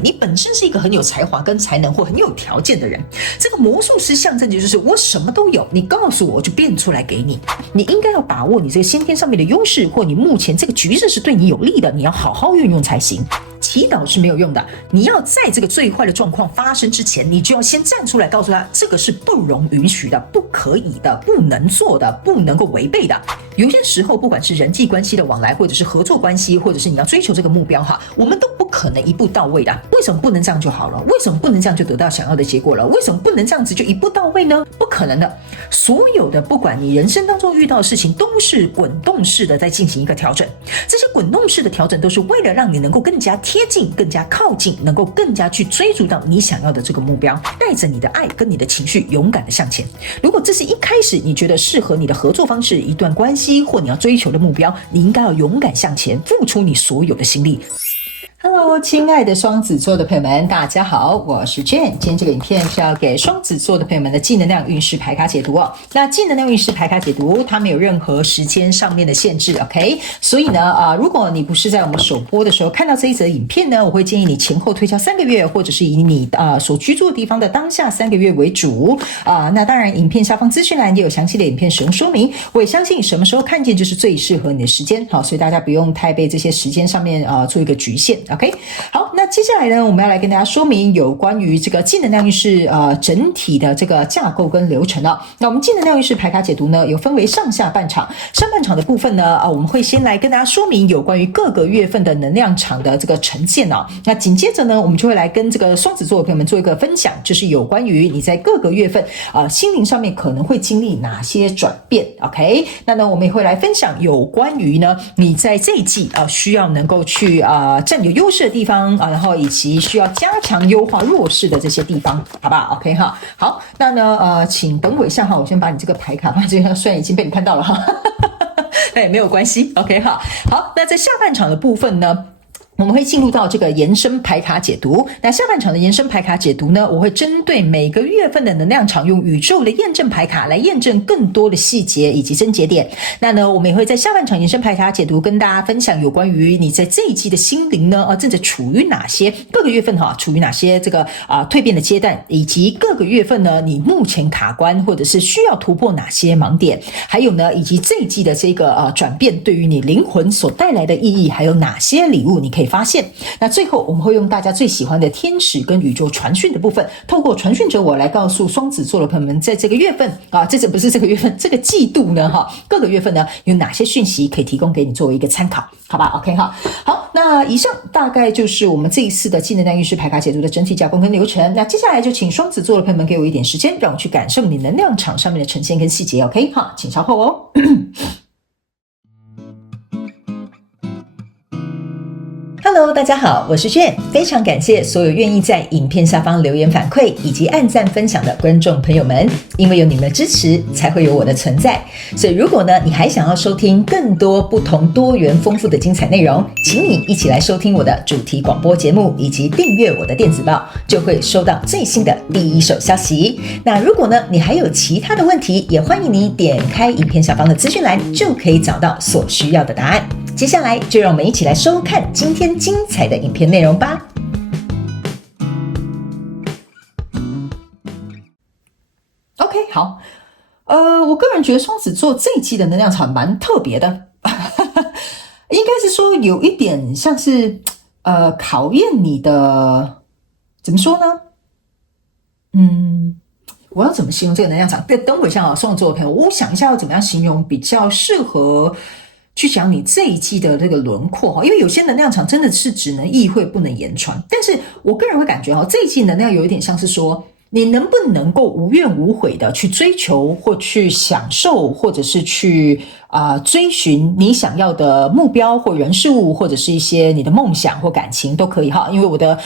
你本身是一个很有才华跟才能或很有条件的人，这个魔术师象征就是我什么都有，你告诉我，我就变出来给你。你应该要把握你这个先天上面的优势，或你目前这个局势是对你有利的，你要好好运用才行。祈祷是没有用的，你要在这个最坏的状况发生之前，你就要先站出来告诉他，这个是不容允许的，不可以的，不能做的，不能够违背的。有些时候，不管是人际关系的往来，或者是合作关系，或者是你要追求这个目标哈，我们都不可能一步到位的。为什么不能这样就好了？为什么不能这样就得到想要的结果了？为什么不能这样子就一步到位呢？不可能的。所有的不管你人生当中遇到的事情，都是滚动式的在进行一个调整。这些滚动式的调整都是为了让你能够更加贴近、更加靠近，能够更加去追逐到你想要的这个目标，带着你的爱跟你的情绪勇敢的向前。如果这是一开始你觉得适合你的合作方式、一段关系或你要追求的目标，你应该要勇敢向前，付出你所有的心力。Hello， 亲爱的双子座的朋友们，大家好，我是 Jane。今天这个影片是要给双子座的朋友们的正能量运势牌卡解读哦。那正能量运势牌卡解读，它没有任何时间上面的限制 ，OK？ 所以呢，如果你不是在我们首播的时候看到这一则影片呢，我会建议你前后推敲3个月，或者是以你所居住的地方的当下3个月为主那当然，影片下方资讯栏也有详细的影片使用说明。我也相信什么时候看见就是最适合你的时间，好，所以大家不用太被这些时间上面做一个局限。OK， 好，那接下来呢，我们要来跟大家说明有关于这个正能量运势整体的这个架构跟流程哦。那我们正能量运势牌卡解读呢，有分为上下半场。上半场的部分呢，我们会先来跟大家说明有关于各个月份的能量场的这个呈现哦。那紧接着呢，我们就会来跟这个双子座的朋友们做一个分享，就是有关于你在各个月份心灵上面可能会经历哪些转变。OK， 那呢，我们也会来分享有关于呢你在这一季需要能够去占有优势的地方然后以及需要加强优化弱势的这些地方，好不好 ？OK 哈，好，那呢请等我一下哈，我先把你这个牌卡放这个，虽然已经被你看到了哈，没有关系 ，OK 哈，好，那在下半场的部分呢，我们会进入到这个延伸牌卡解读。那下半场的延伸牌卡解读呢，我会针对每个月份的能量场，用宇宙的验证牌卡来验证更多的细节以及症结点。那呢，我们也会在下半场延伸牌卡解读跟大家分享有关于你在这一季的心灵呢，正在处于哪些各个月份处于哪些这个蜕变的阶段，以及各个月份呢，你目前卡关或者是需要突破哪些盲点，还有呢，以及这一季的这个转变对于你灵魂所带来的意义，还有哪些礼物你可以发现。那最后我们会用大家最喜欢的天使跟宇宙传讯的部分，透过传讯者我来告诉双子座的朋友们，在这个月份不是这个月份，这个季度呢各个月份呢有哪些讯息可以提供给你作为一个参考，好吧 ？OK 哈，好，那以上大概就是我们这一次的正能量运势牌卡解读的整体架构跟流程。那接下来就请双子座的朋友们给我一点时间，让我去感受你能量场上面的呈现跟细节 ，OK 哈，请稍后哦。Hello， 大家好，我是Jane，非常感谢所有愿意在影片下方留言反馈以及按赞分享的观众朋友们，因为有你们的支持，才会有我的存在。所以如果呢，你还想要收听更多不同多元丰富的精彩内容，请你一起来收听我的主题广播节目，以及订阅我的电子报，就会收到最新的第一手消息。那如果呢，你还有其他的问题，也欢迎你点开影片下方的资讯栏，就可以找到所需要的答案。接下来就让我们一起来收看今天精彩的影片内容吧。OK， 好，我个人觉得双子座这一季的能量场蛮特别的，应该是说有一点像是考验你的，怎么说呢？我要怎么形容这个能量场？等会一下双子座的朋友，我想一下要怎么样形容比较适合去讲你这一季的这个轮廓，因为有些能量场真的是只能意会不能言传，但是我个人会感觉这一季能量有一点像是说，你能不能够无怨无悔的去追求或去享受，或者是去追寻你想要的目标或人事物，或者是一些你的梦想或感情都可以因为我的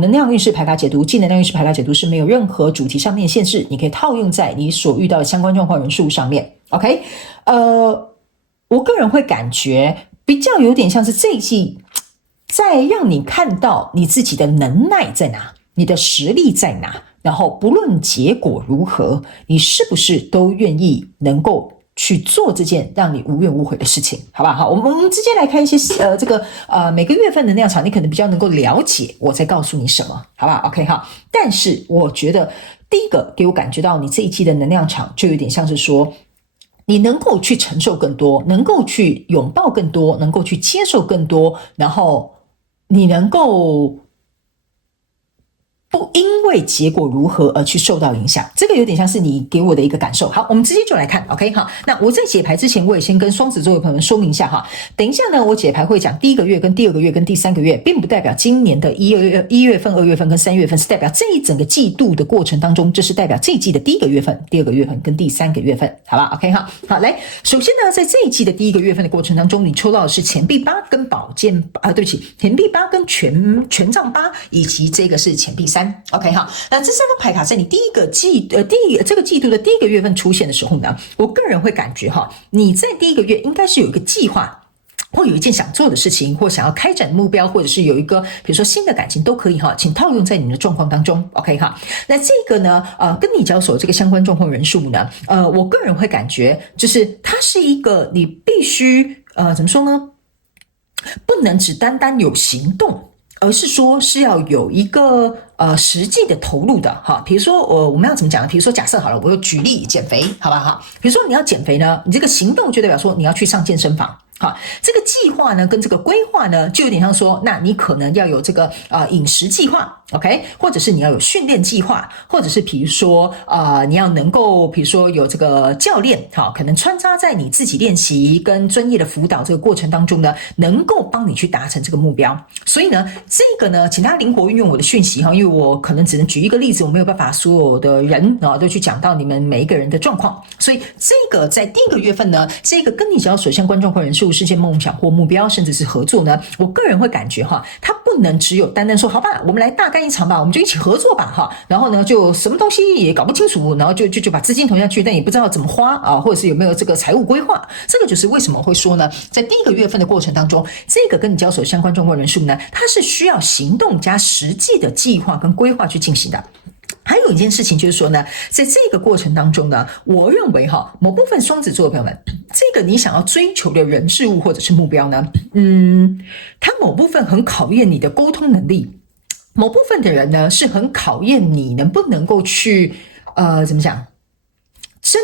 能量运势牌卡解读，正能量运势牌卡解读是没有任何主题上面的限制，你可以套用在你所遇到的相关状况人事物上面。 OK， 我个人会感觉比较有点像是这一季在让你看到你自己的能耐在哪，你的实力在哪，然后不论结果如何，你是不是都愿意能够去做这件让你无怨无悔的事情，好不好？我们直接来看一些每个月份的能量场，你可能比较能够了解我在告诉你什么，好不好 ？OK 哈。但是我觉得第一个给我感觉到你这一季的能量场就有点像是说，你能够去承受更多，能够去拥抱更多，能够去接受更多，然后你能够不因为结果如何而去受到影响，这个有点像是你给我的一个感受。好，我们直接就来看 OK 哈。那我在解牌之前，我也先跟双子座的朋友们说明一下哈。等一下呢，我解牌会讲第一个月跟第二个月跟第三个月，并不代表今年的一月份、2月份跟3月份，是代表这一整个季度的过程当中，这是代表这一季的第一个月份、第二个月份跟第三个月份，好吧 OK 哈。好，来，首先呢，在这一季的第一个月份的过程当中，你抽到的是钱币8跟宝剑对不起，钱币8跟权杖8，以及这个是钱币3 OK 哈。那这三个牌卡在你这个季度的第一个月份出现的时候呢，我个人会感觉哈，你在第一个月应该是有一个计划，或有一件想做的事情，或想要开展目标，或者是有一个比如说新的感情都可以哈，请套用在你的状况当中 OK 哈。那这个呢跟你交手这个相关状况人数呢我个人会感觉就是它是一个你必须怎么说呢，不能只单单有行动，而是说是要有一个实际的投入的哈。比如说我们要怎么讲呢？比如说假设好了，我就举例减肥，好不好？比如说你要减肥呢，你这个行动就代表说你要去上健身房。好，这个计划呢跟这个规划呢就有点像说，那你可能要有这个饮食计划 OK， 或者是你要有训练计划，或者是比如说你要能够比如说有这个教练好，可能穿插在你自己练习跟专业的辅导这个过程当中呢，能够帮你去达成这个目标。所以呢这个呢请大家灵活运用我的讯息哈，因为我可能只能举一个例子，我没有办法所有的人都去讲到你们每一个人的状况。所以这个在第一个月份呢，这个跟你交手相关状况人数、事件、梦想或目标，甚至是合作呢，我个人会感觉哈，它不能只有单单说好吧，我们来大干一场吧，我们就一起合作吧哈，然后呢就什么东西也搞不清楚，然后就把资金投下去，但也不知道怎么花啊，或者是有没有这个财务规划。这个就是为什么会说呢，在第一个月份的过程当中，这个跟你交手相关状况人数呢，它是需要行动加实际的计划跟规划去进行的。还有一件事情就是说呢，在这个过程当中呢，我认为某部分双子座的朋友们，这个你想要追求的人事物或者是目标呢，它某部分很考验你的沟通能力，某部分的人呢是很考验你能不能够去怎么讲，针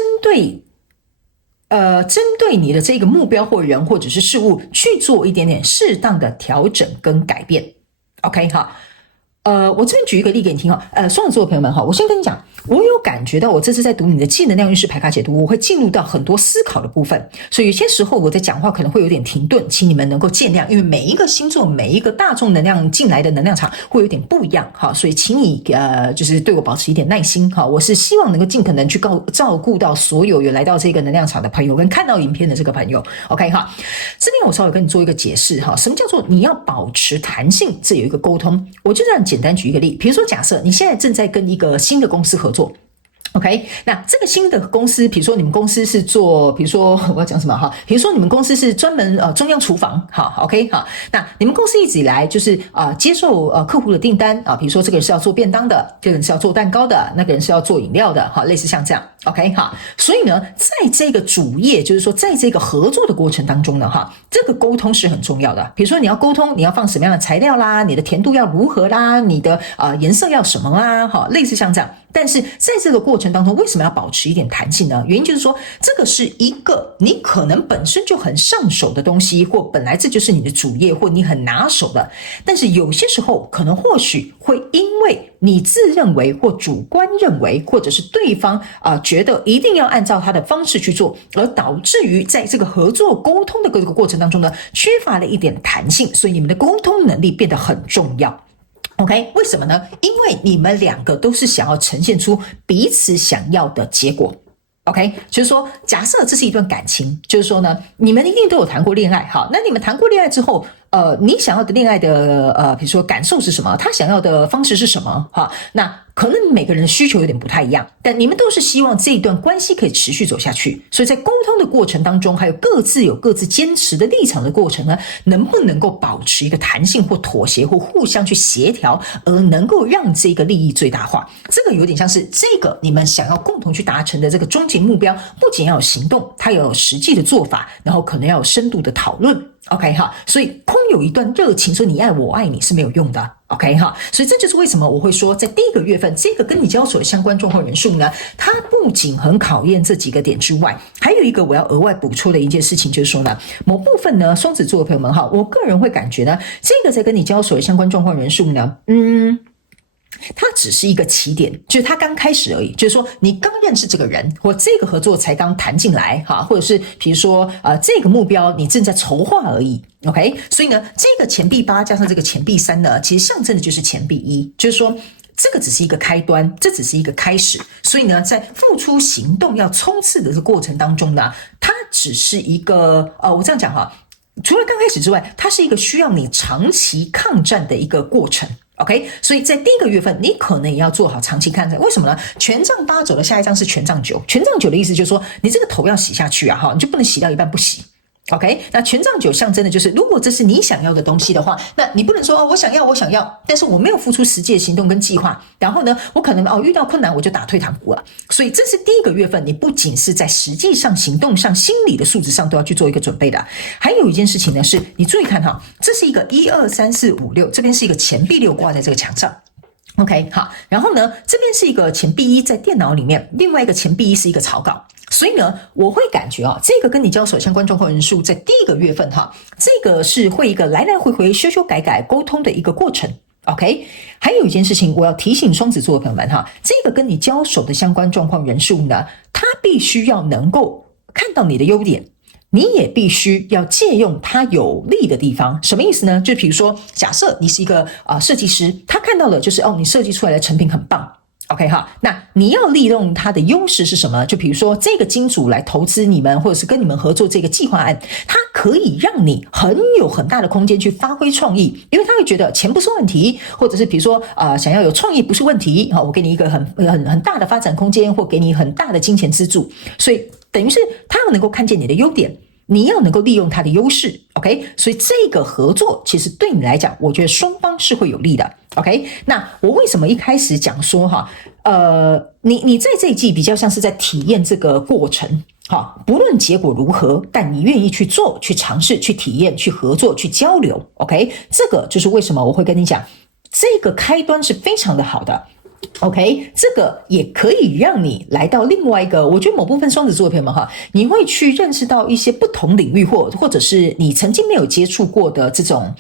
对你的这个目标或人或者是事物去做一点点适当的调整跟改变 OK 哈。我这边举一个例给你听哈，双子座的朋友们哈，我先跟你讲，我有感觉到我这次在读你的气能量运势牌卡解读，我会进入到很多思考的部分，所以有些时候我在讲话可能会有点停顿，请你们能够见谅，因为每一个星座每一个大众能量进来的能量场会有点不一样哈，所以请你就是对我保持一点耐心哈，我是希望能够尽可能去照顾到所有有来到这个能量场的朋友跟看到影片的这个朋友 OK 哈。这边我稍微跟你做一个解释哈，什么叫做你要保持弹性，这有一个沟通，我就让你简单举一个例，比如说假设你现在正在跟一个新的公司合作OK， 那这个新的公司，比如说你们公司是做，比如说我要讲什么哈？比如说你们公司是专门中央厨房，好 OK 好，那你们公司一直以来就是接受客户的订单比如说这个人是要做便当的，这个人是要做蛋糕的，那个人是要做饮料的，好，类似像这样 OK 好，所以呢，在这个主业，就是说在这个合作的过程当中呢这个沟通是很重要的。比如说你要沟通，你要放什么样的材料啦，你的甜度要如何啦，你的颜色要什么啦，好，类似像这样。但是在这个过程当中，为什么要保持一点弹性呢？原因就是说，这个是一个你可能本身就很上手的东西，或本来这就是你的主业，或你很拿手的。但是有些时候，可能或许会因为你自认为或主观认为，或者是对方觉得一定要按照他的方式去做，而导致于在这个合作沟通的这个过程当中呢，缺乏了一点弹性，所以你们的沟通能力变得很重要。OK， 为什么呢？因为你们两个都是想要呈现出彼此想要的结果。OK， 就是说，假设这是一段感情，就是说呢，你们一定都有谈过恋爱，好，那你们谈过恋爱之后，你想要的恋爱的比如说感受是什么？他想要的方式是什么？哈，那可能每个人的需求有点不太一样，但你们都是希望这一段关系可以持续走下去，所以在沟通的过程当中，还有各自有各自坚持的立场的过程呢，能不能够保持一个弹性或妥协或互相去协调，而能够让这个利益最大化？这个有点像是这个你们想要共同去达成的这个终极目标，不仅要有行动，它要有实际的做法，然后可能要有深度的讨论。OK 哈，所以空有一段热情说你爱我爱你是没有用的。OK 哈，所以这就是为什么我会说，在第一个月份，这个跟你交手的相关状况人数呢，它不仅很考验这几个点之外，还有一个我要额外补充的一件事情，就是说呢，某部分呢，双子座的朋友们哈，我个人会感觉呢，这个在跟你交手的相关状况人数呢，它只是一个起点，就是它刚开始而已，就是说你刚认识这个人，或这个合作才刚谈进来哈，或者是比如说这个目标你正在筹划而已。OK， 所以呢，这个钱币8加上这个钱币3呢，其实象征的就是钱币1，就是说这个只是一个开端，这只是一个开始。所以呢，在付出行动要冲刺的这个过程当中呢，它只是一个我这样讲哈，除了刚开始之外，它是一个需要你长期抗战的一个过程。OK， 所以在第一个月份，你可能也要做好长期抗战。为什么呢？权杖8走的下一张是权杖9，权杖9的意思就是说，你这个头要洗下去啊，哈，你就不能洗到一半不洗。OK， 那权杖9象征的就是，如果这是你想要的东西的话，那你不能说我想要，但是我没有付出实际的行动跟计划，然后呢，我可能遇到困难我就打退堂鼓了。所以这是第一个月份，你不仅是在实际上行动上、心理的素质上都要去做一个准备的。还有一件事情呢，是你注意看哈，这是一个1、2、3、4、5、6，这边是一个钱币6挂在这个墙上。OK， 好，然后呢，这边是一个钱币1在电脑里面，另外一个钱币1是一个草稿。所以呢，我会感觉这个跟你交手相关状况人数在第一个月份这个是会一个来来回回修修改改沟通的一个过程。OK， 还有一件事情我要提醒双子座的朋友们这个跟你交手的相关状况人数呢，他必须要能够看到你的优点，你也必须要借用他有利的地方。什么意思呢？就比如说，假设你是一个设计师，他看到了就是你设计出来的成品很棒。OK 哈，那你要利用它的优势是什么？就比如说这个金主来投资你们，或者是跟你们合作这个计划案，它可以让你有很大的空间去发挥创意，因为他会觉得钱不是问题，或者是比如说想要有创意不是问题，我给你一个很大的发展空间，或给你很大的金钱资助，所以等于是他要能够看见你的优点。你要能够利用它的优势 ，OK， 所以这个合作其实对你来讲，我觉得双方是会有利的 ，OK。那我为什么一开始讲说你在这一季比较像是在体验这个过程，不论结果如何，但你愿意去做、去尝试、去体验、去合作、去交流 ，OK， 这个就是为什么我会跟你讲，这个开端是非常的好的。OK， 这个也可以让你来到另外一个，我觉得某部分双子座的朋友们你会去认识到一些不同领域或者是你曾经没有接触过的这种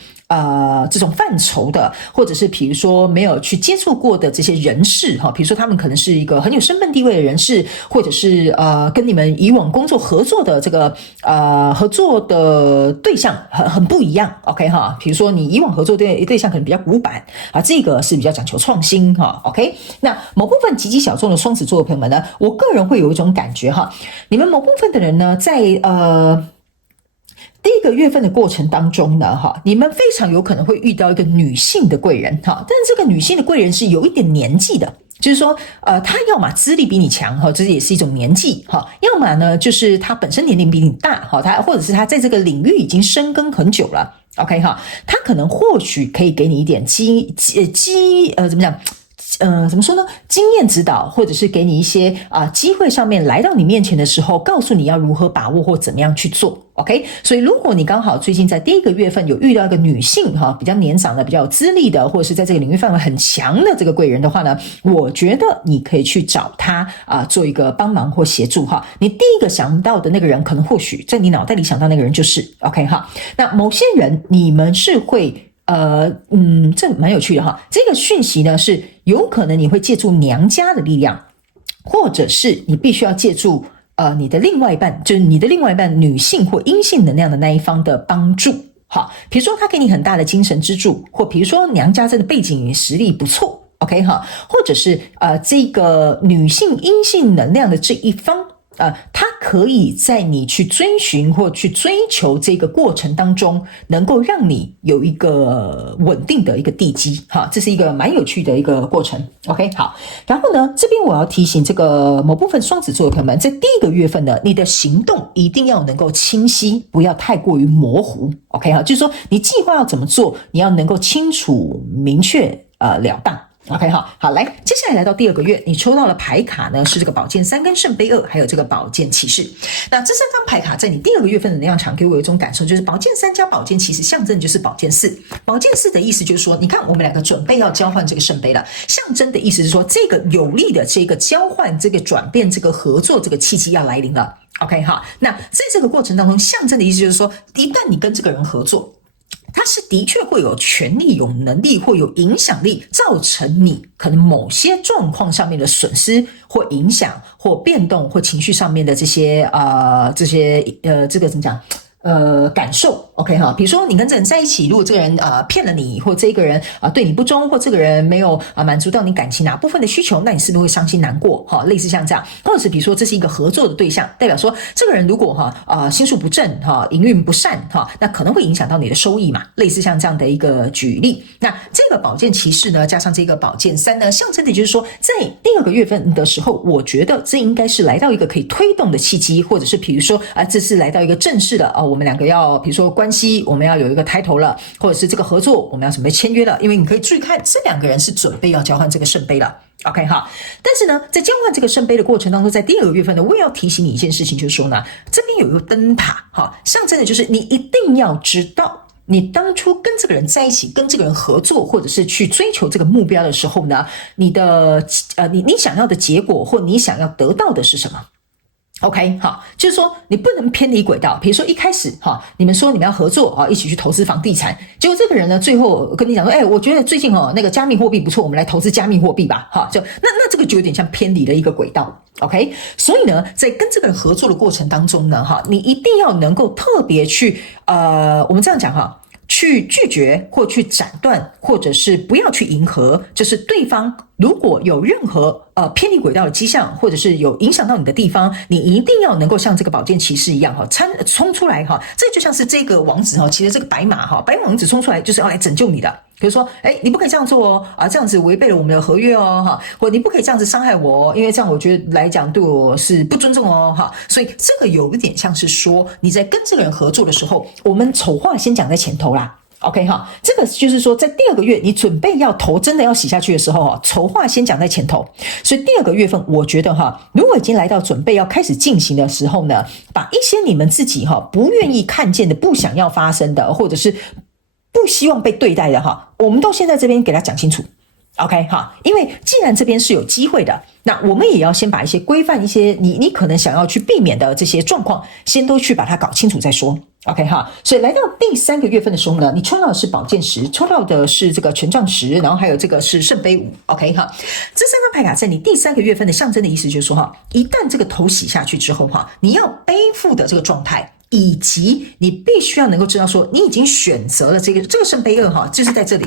范畴的，或者是比如说没有去接触过的这些人士比如说他们可能是一个很有身份地位的人士，或者是跟你们以往工作合作的这个合作的对象很不一样 OK 比如说你以往合作对象可能比较古板这个是比较讲求创新OK。那某部分极其小众的双子座的朋友们呢，我个人会有一种感觉你们某部分的人呢，在第一个月份的过程当中呢，你们非常有可能会遇到一个女性的贵人但是这个女性的贵人是有一点年纪的，就是说她要么资历比你强这也是一种年纪要么呢就是她本身年龄比你大她或者是她在这个领域已经深耕很久了 OK 她可能或许可以给你一点怎么讲怎么说呢？经验指导，或者是给你一些机会上面来到你面前的时候，告诉你要如何把握或怎么样去做。OK， 所以如果你刚好最近在第一个月份有遇到一个女性比较年长的、比较有资历的，或者是在这个领域范围很强的这个贵人的话呢，我觉得你可以去找她做一个帮忙或协助你第一个想到的那个人，可能或许在你脑袋里想到那个人就是 OK 那某些人你们是会。这蛮有趣的这个讯息呢是有可能你会借助娘家的力量，或者是你必须要借助你的另外一半，就是你的另外一半女性或阴性能量的那一方的帮助。比如说他给你很大的精神支柱，或比如说娘家真的背景实力不错 OK 或者是这个女性阴性能量的这一方它可以在你去追寻或去追求这个过程当中，能够让你有一个稳定的一个地基，哈，这是一个蛮有趣的一个过程。OK， 好，然后呢，这边我要提醒这个某部分双子座的朋友们，在第一个月份呢，你的行动一定要能够清晰，不要太过于模糊。OK， 哈，就是说你计划要怎么做，你要能够清楚、明确、了当。OK， 好，来，接下来来到第二个月，你抽到了牌卡呢，是这个宝剑3跟圣杯2，还有这个宝剑骑士。那这3张牌卡在你第二个月份的能量场，给我有一种感受，就是宝剑3加宝剑骑士象征就是宝剑4。宝剑4的意思就是说，你看我们两个准备要交换这个圣杯了，象征的意思是说，这个有利的这个交换、这个转变、这个合作、这个契机要来临了。OK， 好，那在这个过程当中，象征的意思就是说，一旦你跟这个人合作，他是的确会有权力、有能力或有影响力，造成你可能某些状况上面的损失或影响或变动或情绪上面的这些这个怎么讲？感受 OK 哈，比如说你跟这个人在一起，如果这个人骗了你，或这个人对你不忠，或这个人没有满足到你感情哪部分的需求，那你是不是会伤心难过哈？类似像这样，或者是比如说这是一个合作的对象，代表说这个人如果心术不正哈，营运不善哈，那可能会影响到你的收益嘛，类似像这样的一个举例。那这个宝剑骑士呢，加上这个宝剑3呢，象征的就是说，在第二个月份的时候，我觉得这应该是来到一个可以推动的契机，或者是比如说这是来到一个正式的我们两个要比如说关系，我们要有一个抬头了，或者是这个合作我们要准备签约了，因为你可以注意看这两个人是准备要交换这个圣杯了。OK 哈，但是呢，在交换这个圣杯的过程当中，在第二个月份呢，我也要提醒你一件事情，就是说呢，这边有一个灯塔哈，象征的就是你一定要知道，你当初跟这个人在一起，跟这个人合作，或者是去追求这个目标的时候呢，你的你想要的结果或你想要得到的是什么。OK， 好，就是说你不能偏离轨道。比如说一开始你们说你们要合作一起去投资房地产，结果这个人呢，最后跟你讲说，我觉得最近那个加密货币不错，我们来投资加密货币吧，就那这个就有点像偏离了一个轨道。OK， 所以呢，在跟这个人合作的过程当中呢，你一定要能够特别去我们这样讲去拒绝或去斩断，或者是不要去迎合，就是对方如果有任何偏离轨道的迹象，或者是有影响到你的地方，你一定要能够像这个宝剑骑士一样冲出来这就像是这个王子骑着这个白马白马王子冲出来就是要来拯救你的。比如说你不可以这样做这样子违背了我们的合约或你不可以这样子伤害我因为这样我觉得来讲对我是不尊重所以这个有一点像是说你在跟这个人合作的时候，我们丑话先讲在前头啦。OK 这个就是说在第二个月你准备要头真的要洗下去的时候丑话先讲在前头。所以第二个月份我觉得如果已经来到准备要开始进行的时候呢，把一些你们自己不愿意看见的，不想要发生的，或者是不希望被对待的我们都先在这边给他讲清楚。OK 因为既然这边是有机会的，那我们也要先把一些规范，一些你可能想要去避免的这些状况，先都去把它搞清楚再说。OK 所以来到第3个月份的时候呢，你抽到的是宝剑10，抽到的是这个权杖10，然后还有这个是圣杯5。OK 这3张牌卡在你第3个月份的象征的意思就是说一旦这个头洗下去之后你要背负的这个状态，以及你必须要能够知道说你已经选择了这个圣杯2就是在这里。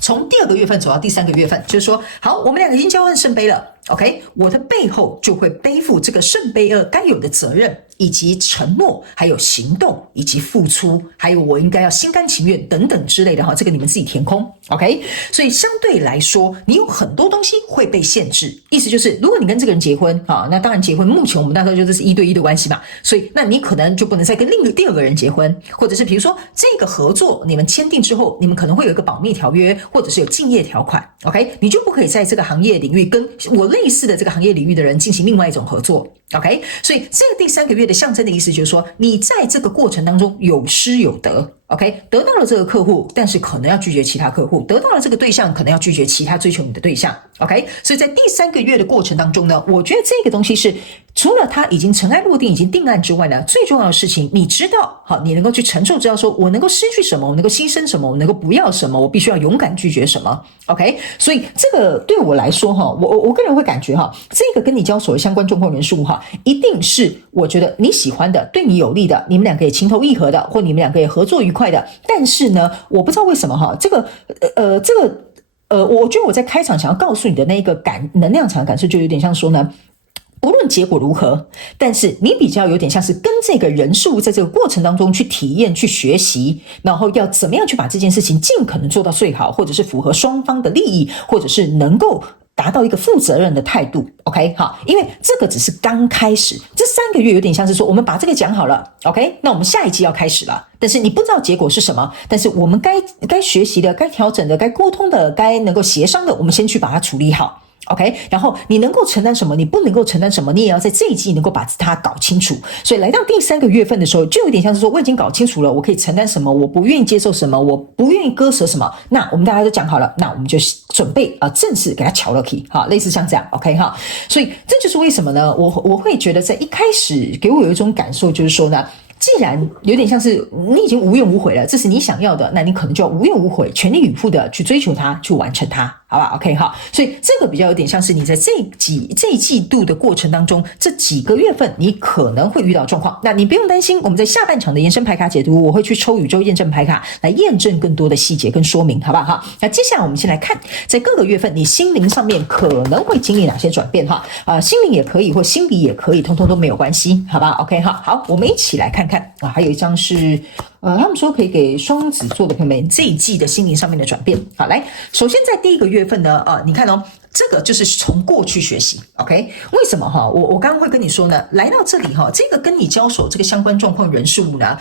从第2个月份走到第3个月份，就是说好，我们两个已经交换圣杯了 OK， 我的背后就会背负这个圣杯2该有的责任，以及承诺，还有行动，以及付出，还有我应该要心甘情愿等等之类的这个你们自己填空 OK。 所以相对来说你有很多东西会被限制，意思就是如果你跟这个人结婚那当然结婚，目前我们那时候就是1对1的关系嘛，所以那你可能就不能再跟第二个人结婚，或者是比如说这个合作你们签订之后，你们可能会有一个保密条约，或者是有竞业条款 OK， 你就不可以在这个行业领域跟我类似的这个行业领域的人进行另外一种合作 OK。 所以这个第3个月的象征的意思就是说，你在这个过程当中有失有得 OK， 得到了这个客户，但是可能要拒绝其他客户，得到了这个对象，可能要拒绝其他追求你的对象 OK。 所以在第3个月的过程当中呢，我觉得这个东西是除了它已经尘埃落定，已经定案之外呢，最重要的事情你知道你能够去承受，知道说我能够失去什么，我能够牺牲什么，我能够不要什么，我必须要勇敢拒绝什么 OK。 所以这个对我来说我个人会感觉这个跟你交手的相关状况人数一定是我觉得你喜欢的，对你有利的，你们两个也情投意合的，或你们两个也合作愉快的。但是呢，我不知道为什么我觉得我在开场想要告诉你的那个能量场的感受，就有点像说呢，无论结果如何，但是你比较有点像是跟这个人事物在这个过程当中去体验、去学习，然后要怎么样去把这件事情尽可能做到最好，或者是符合双方的利益，或者是能够达到一个负责任的态度 ，OK， 好，因为这个只是刚开始，这3个月有点像是说，我们把这个讲好了 ，OK， 那我们下一季要开始了，但是你不知道结果是什么，但是我们该学习的、该调整的、该沟通的、该能够协商的，我们先去把它处理好。OK， 然后你能够承担什么，你不能够承担什么，你也要在这一季能够把它搞清楚。所以来到第3个月份的时候，就有点像是说，我已经搞清楚了，我可以承担什么，我不愿意接受什么，我不愿意割舍什么。那我们大家都讲好了，那我们就准备正式给它敲了 key， 类似像这样 OK 哈。所以这就是为什么呢？我会觉得在一开始给我有一种感受，就是说呢，既然有点像是你已经无怨无悔了，这是你想要的，那你可能就要无怨无悔、全力以赴的去追求它，去完成它。好吧 ，OK 哈，所以这个比较有点像是你在这一季度的过程当中，这几个月份你可能会遇到状况，那你不用担心，我们在下半场的延伸牌卡解读，我会去抽宇宙验证牌卡来验证更多的细节跟说明，好不好？那接下来我们先来看，在各个月份你心灵上面可能会经历哪些转变哈？心灵也可以，或心理也可以，通通都没有关系，好吧 ？OK 哈，好，我们一起来看看啊，还有一张是。他们说可以给双子座的朋友们这一季的心灵上面的转变。好，来，首先在第1个月份呢，你看哦，这个就是从过去学习 ，OK？ 为什么哈？我刚刚会跟你说呢，来到这里哈，这个跟你交手这个相关状况人事物呢，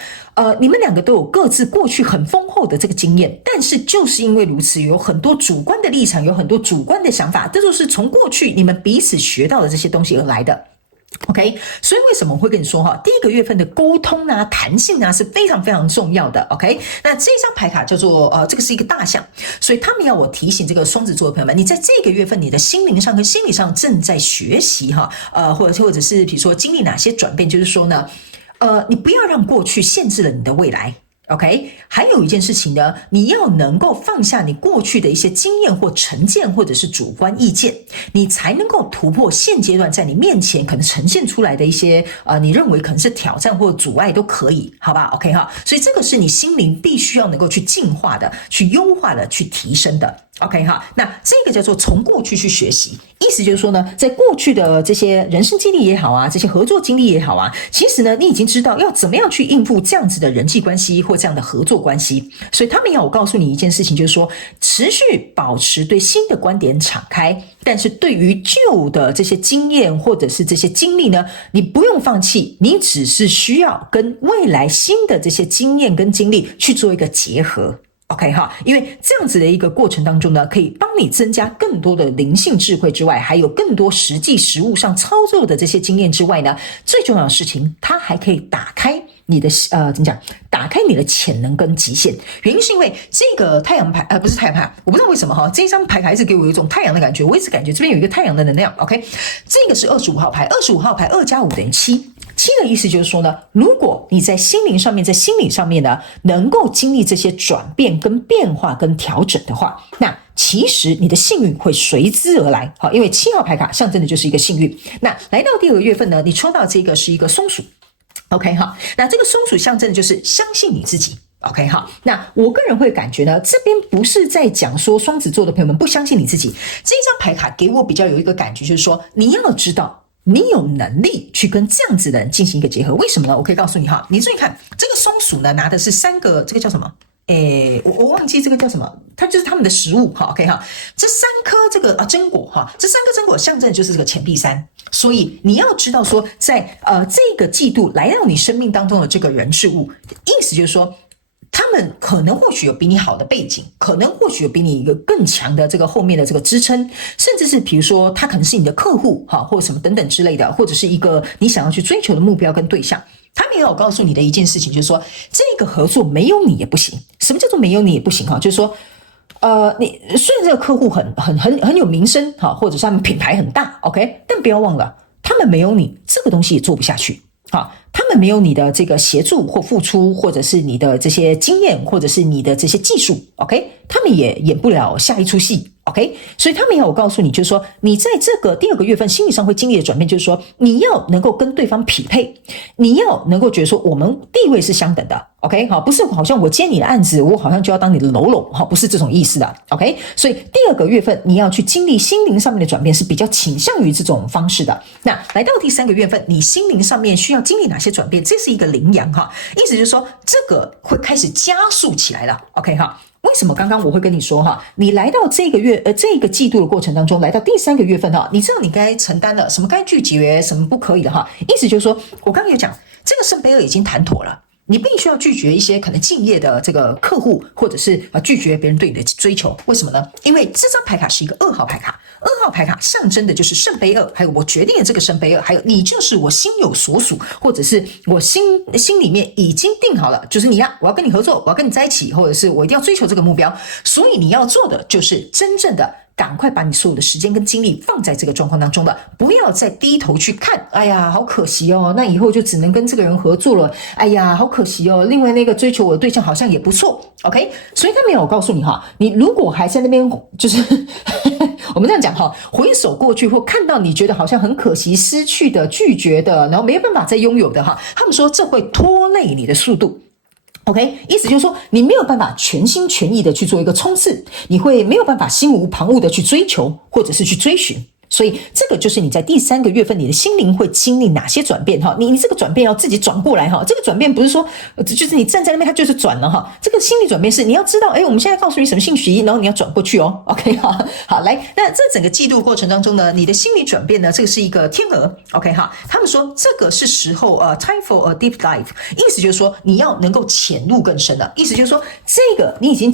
你们2个都有各自过去很丰厚的这个经验，但是就是因为如此，有很多主观的立场，有很多主观的想法，这就是从过去你们彼此学到的这些东西而来的。OK， 所以为什么我会跟你说哈，第1个月份的沟通啊、弹性啊是非常非常重要的。OK， 那这张牌卡叫做这个是一个大象，所以他们要我提醒这个双子座的朋友们，你在这个月份你的心灵上跟心理上正在学习哈，或者是比如说经历哪些转变，就是说呢，你不要让过去限制了你的未来。OK， 还有一件事情呢，你要能够放下你过去的一些经验或成见，或者是主观意见，你才能够突破现阶段在你面前可能呈现出来的一些你认为可能是挑战或阻碍都可以，好吧 ？OK 哈，所以这个是你心灵必须要能够去进化的、去优化的、去提升的。OK 哈，那这个叫做从过去去学习，意思就是说呢，在过去的这些人生经历也好啊，这些合作经历也好啊，其实呢，你已经知道要怎么样去应付这样子的人际关系或这样的合作关系，所以他们要我告诉你一件事情，就是说持续保持对新的观点敞开，但是对于旧的这些经验或者是这些经历呢，你不用放弃，你只是需要跟未来新的这些经验跟经历去做一个结合。OK 哈，因为这样子的一个过程当中呢，可以帮你增加更多的灵性智慧之外，还有更多实际实务上操作的这些经验之外呢，最重要的事情，它还可以打开你的怎么讲？打开你的潜能跟极限。原因是因为这个太阳牌不是太阳牌，我不知道为什么哈，这张牌还是给我有一种太阳的感觉，我一直感觉这边有一个太阳的能量。OK， 这个是25号牌，25号牌2加5等于7。7的意思就是说呢，如果你在心灵上面、在心理上面呢，能够经历这些转变、跟变化、跟调整的话，那其实你的幸运会随之而来。好，因为7号牌卡象征的就是一个幸运。那来到第2个月份呢，你抽到这个是一个松鼠。OK 好，那这个松鼠象征的就是相信你自己。OK 好，那我个人会感觉呢，这边不是在讲说双子座的朋友们不相信你自己，这张牌卡给我比较有一个感觉，就是说你要知道你有能力去跟这样子的人进行一个结合。为什么呢？我可以告诉你哈，你注意看这个松鼠呢，拿的是3个，这个叫什么？我忘记这个叫什么，它就是他们的食物哈。OK 哈，这3颗这个榛果哈，这3个榛果象征的就是这个钱币3。所以你要知道说，在这个季度来到你生命当中的这个人事物，意思就是说，他们可能或许有比你好的背景，可能或许有比你一个更强的这个后面的这个支撑，甚至是比如说他可能是你的客户哈，或者什么等等之类的，或者是一个你想要去追求的目标跟对象。他们也有告诉你的一件事情，就是说这个合作没有你也不行。什么叫做没有你也不行哈？就是说你虽然这个客户很有名声哈，或者是他们品牌很大 ，OK， 但不要忘了，他们没有你，这个东西也做不下去。好，他们没有你的这个协助或付出，或者是你的这些经验，或者是你的这些技术 ，OK， 他们也演不了下一出戏 OK， 所以他们也有告诉你，就是说你在这个第2个月份心理上会经历的转变，就是说你要能够跟对方匹配，你要能够觉得说我们地位是相等的。OK， 好，不是好像我接你的案子，我好像就要当你的喽啰，好，不是这种意思的。OK， 所以第2个月份你要去经历心灵上面的转变，是比较倾向于这种方式的。那来到第3个月份，你心灵上面需要经历哪些转变？这是一个羚羊哈，意思就是说这个会开始加速起来了。OK 哈。为什么刚刚我会跟你说哈，你来到这个季度的过程当中，来到第3个月份哈，你知道你该承担了什么，该拒绝什么不可以的哈。意思就是说，我刚刚有讲，这个圣杯二已经谈妥了。你必须要拒绝一些可能敬业的这个客户，或者是拒绝别人对你的追求。为什么呢？因为这张牌卡是一个2号牌卡，2号牌卡象征的就是圣杯二，还有我决定了这个圣杯二，还有你就是我心有所属，或者是我心里面已经定好了，就是你我要跟你合作，我要跟你在一起，或者是我一定要追求这个目标。所以你要做的就是真正的赶快把你所有的时间跟精力放在这个状况当中的，不要再低头去看，哎呀好可惜哦，那以后就只能跟这个人合作了，哎呀好可惜哦，另外那个追求我的对象好像也不错。 OK， 所以他没有告诉你哈，你如果还在那边就是我们这样讲哈，回首过去或看到你觉得好像很可惜失去的拒绝的，然后没有办法再拥有的哈，他们说这会拖累你的速度。OK， 意思就是说你没有办法全心全意的去做一个冲刺，你会没有办法心无旁骛的去追求或者是去追寻。所以这个就是你在第3个月份你的心灵会经历哪些转变哈？你这个转变要自己转过来哈。这个转变不是说就是你站在那边它就是转了哈。这个心理转变是你要知道，我们现在告诉你什么信息，然后你要转过去哦。OK 哈，好来，那这整个季度过程当中呢，你的心理转变呢，这个是一个天鹅。OK 哈，他们说这个是时候time for a deep dive， 意思就是说你要能够潜入更深了。意思就是说这个你已经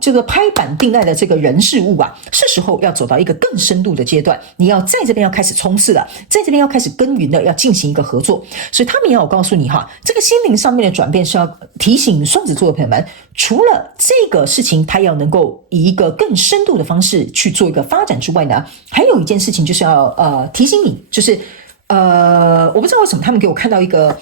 这个拍板定案的这个人事物啊，是时候要走到一个更深度的阶段。你要在这边要开始冲刺了，在这边要开始耕耘了，要进行一个合作。所以他们也有告诉你哈，这个心灵上面的转变是要提醒双子座的朋友们，除了这个事情他要能够以一个更深度的方式去做一个发展之外呢，还有一件事情就是要提醒你，就是我不知道为什么他们给我看到一个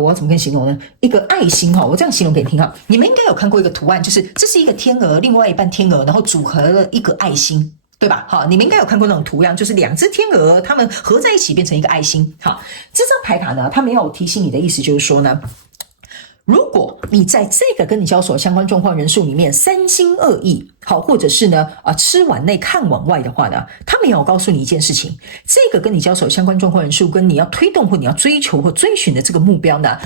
我要怎么跟你形容呢？一个爱心哈，我这样形容给你听哈。你们应该有看过一个图案，就是这是一个天鹅，另外一半天鹅，然后组合了一个爱心。对吧？好，你们应该有看过那种图样，就是2只天鹅，它们合在一起变成一个爱心。好，这张牌卡呢，他们要提醒你的意思就是说呢，如果你在这个跟你交手相关状况人数里面三心二意，好，或者是呢吃碗内看碗外的话呢，他们要告诉你一件事情，这个跟你交手相关状况人数跟你要推动或你要追求或追寻的这个目标呢，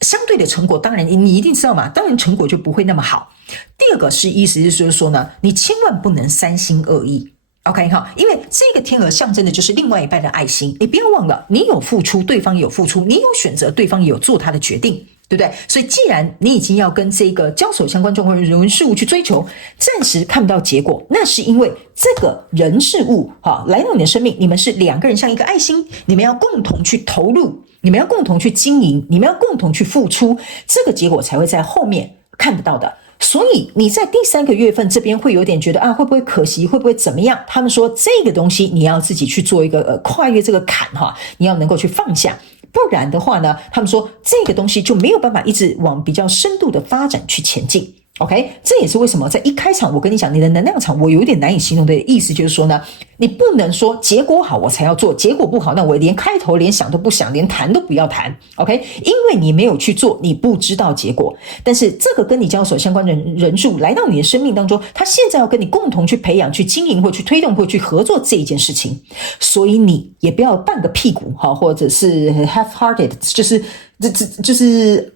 相对的成果，当然你一定知道嘛，当然成果就不会那么好。第2个是意思就是说呢，你千万不能三心二意。OK 哈，因为这个天鹅象征的就是另外一半的爱心，你不要忘了，你有付出，对方也有付出，你有选择，对方也有做他的决定，对不对？所以既然你已经要跟这个交手相关状况人事物去追求，暂时看不到结果，那是因为这个人事物来到你的生命，你们是2个人像一个爱心，你们要共同去投入，你们要共同去经营，你们要共同去付出，这个结果才会在后面看得到的。所以你在第3个月份这边会有点觉得会不会可惜，会不会怎么样？他们说这个东西你要自己去做一个跨越这个坎哈，你要能够去放下，不然的话呢，他们说这个东西就没有办法一直往比较深度的发展去前进。OK， 这也是为什么在一开场我跟你讲你的能量场我有一点难以形容的意思，就是说呢，你不能说结果好我才要做，结果不好那我连开头连想都不想，连谈都不要谈。 OK， 因为你没有去做，你不知道结果。但是这个跟你交手相关的人数来到你的生命当中，他现在要跟你共同去培养、去经营或去推动或去合作这一件事情，所以你也不要半个屁股或者是 half-hearted， 就是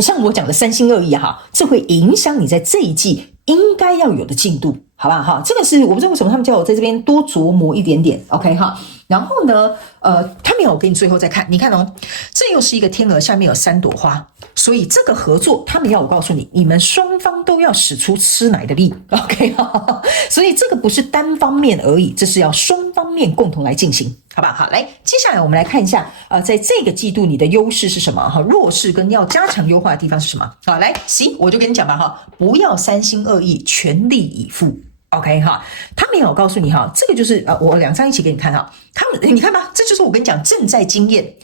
像我讲的三心二意这会影响你在这一季应该要有的进度，好不好？这个是我不知道为什么他们叫我在这边多琢磨一点点 ，OK 哈。然后呢，他们要我给你最后再看，你看哦，这又是一个天鹅，下面有3朵花，所以这个合作，他们要我告诉你，你们双方都要使出吃奶的力 ，OK 哈。所以这个不是单方面而已，这是要双方面共同来进行。好不好？好，来，接下来我们来看一下，在这个季度你的优势是什么？弱势跟要加强优化的地方是什么？好，来，行，我就跟你讲吧，不要三心二意，全力以赴。OK 哈，他们也有告诉你这个就是我2张一起给你看他们你看吧，这就是我跟你讲正在经验，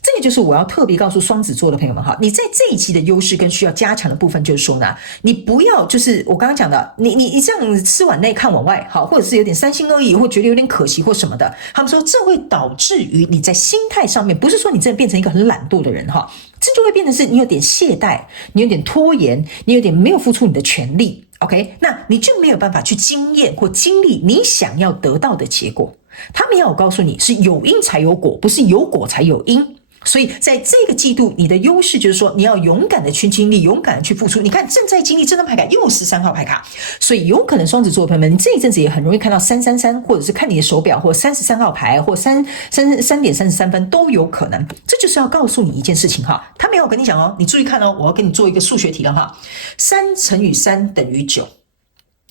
这个就是我要特别告诉双子座的朋友们哈，你在这一集的优势跟需要加强的部分就是说呢，你不要就是我刚刚讲的，你这样吃碗内看碗外，好，或者是有点三心二意，或觉得有点可惜或什么的，他们说这会导致于你在心态上面，不是说你真的变成一个很懒惰的人哈，这就会变成是你有点懈怠，你有点拖延，你有点没有付出你的全力。OK， 那你就没有办法去经验或经历你想要得到的结果。他们要我告诉你是有因才有果，不是有果才有因。所以在这个季度，你的优势就是说，你要勇敢的去经历，勇敢的去付出。你看，正在经历这张牌卡又是3号牌卡，所以有可能双子座的朋友们，你这一阵子也很容易看到333，或者是看你的手表，或33号牌，或3点33分都有可能。这就是要告诉你一件事情哈，他没有跟你讲哦，你注意看哦，我要跟你做一个数学题了哈，3乘以3等于9。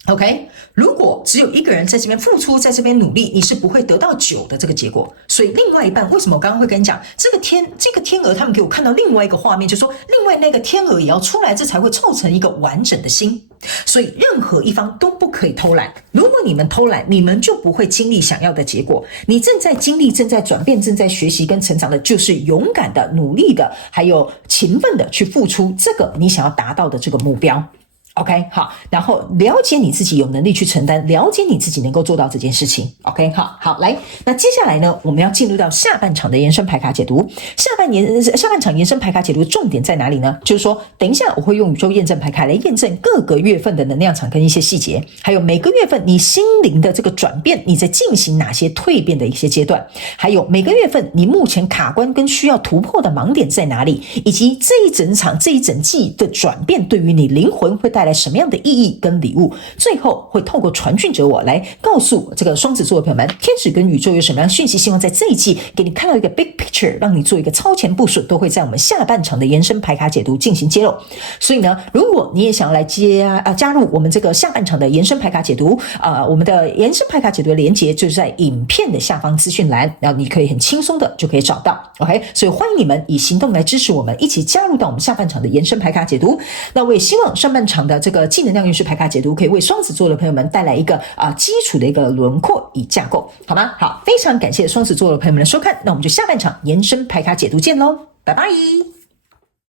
OK， 如果只有一个人在这边付出，在这边努力，你是不会得到9的这个结果。所以另外一半，为什么我刚刚会跟你讲这个天鹅，他们给我看到另外一个画面，就是说另外那个天鹅也要出来，这才会凑成一个完整的心。所以任何一方都不可以偷懒。如果你们偷懒，你们就不会经历想要的结果。你正在经历、正在转变、正在学习跟成长的，就是勇敢的、努力的，还有勤奋的去付出这个你想要达到的这个目标。OK， 好，然后了解你自己有能力去承担，了解你自己能够做到这件事情。OK， 好，来，那接下来呢，我们要进入到下半场的延伸牌卡解读。下半场延伸牌卡解读重点在哪里呢？就是说，等一下我会用宇宙验证牌卡来验证各个月份的能量场跟一些细节，还有每个月份你心灵的这个转变，你在进行哪些蜕变的一些阶段，还有每个月份你目前卡关跟需要突破的盲点在哪里，以及这一整季的转变对于你灵魂会带来什么样的意义跟礼物，最后会透过传讯者我来告诉这个双子座的朋友们，天使跟宇宙有什么样的讯息，希望在这一季给你看到一个 big picture， 让你做一个超前部署，都会在我们下半场的延伸牌卡解读进行揭露。所以呢，如果你也想要来加入我们这个下半场的延伸牌卡解读，我们的延伸牌卡解读的连结就是在影片的下方资讯栏，然后你可以很轻松的就可以找到。OK， 所以欢迎你们以行动来支持我们，一起加入到我们下半场的延伸牌卡解读。那我也希望上半场的这个技能量运势牌卡解读可以为双子座的朋友们带来一个基础的一个轮廓与架构，好吗？好，非常感谢双子座的朋友们的收看，那我们就下半场延伸牌卡解读见喽，拜拜。